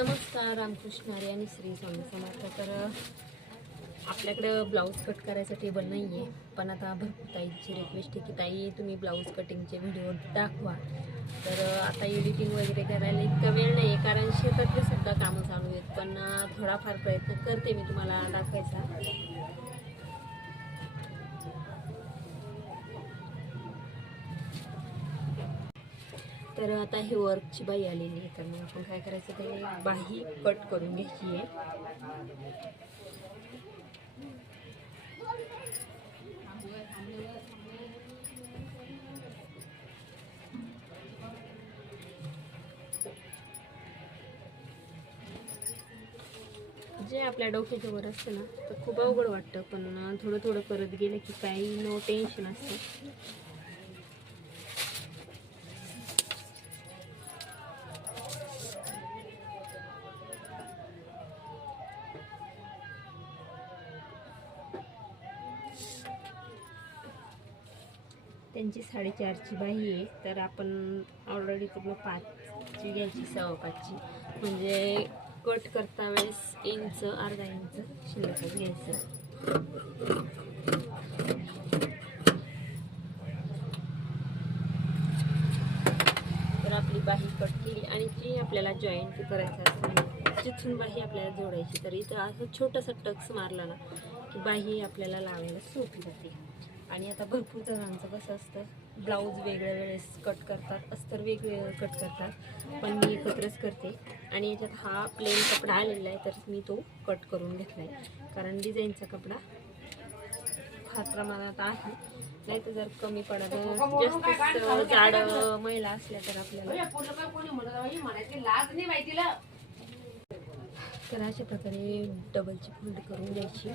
नमस्कार, रामकृष्ण हरी आणि श्री स्वामी समर्थ. तर आपल्याकडं ब्लाऊज कट करायचं टेबल नाही आहे, पण आता भरपूर ताईची रिक्वेस्ट आहे की ताई तुम्ही ब्लाऊज कटिंगचे व्हिडिओ दाखवा. तर आता एडिटिंग वगैरे करायला इतका वेळ नाही आहे, कारण शेतातले सुद्धा कामं चालू आहेत. पण थोडाफार प्रयत्न करते मी तुम्हाला दाखवायचा. तर आता ही वर्कची बाई आलेली आहे, तर मग आपण काय करायचं, ते बाही कट करून घ्यायची आहे. जे आपल्या डोक्याच्या वर असतं ना, तर खूप अवघड वाटतं, पण थोडं थोडं करत गेलं की काही नो टेन्शन असतं. त्यांची 4.5ची बाही आहे, तर आपण ऑलरेडी पूर्ण 5ची घ्यायची, 5.25ची, म्हणजे कट करता वेळेस इंच अर्धा इंच शिल्लकच घ्यायचं. तर आपली बाही कट केली आणि जी आपल्याला जॉईंट करायचं असतं, जिथून बाही आपल्याला जोडायची, तर इथं असं छोटंसं टक्स मारला ना की बाही आपल्याला लावायला सोपी जाते. आणि आता भरपूर जणांचं कसं असतं, ब्लाऊज वेगळ्या वेळेस कट करतात, अस्तर वेगवेगळं कट करतात, पण मी एकत्रच करते. आणि याच्यात हा प्लेन कपडा आलेला आहे, तर मी तो कट करून घेतला आहे, कारण डिझाईनचा कपडा फार प्रमाणात आहे. नाही तर जर कमी पडत जास्त जाड महिला असल्या तर आपल्याला, तर अशा प्रकारे डबलची फोल्ड करून घ्यायची.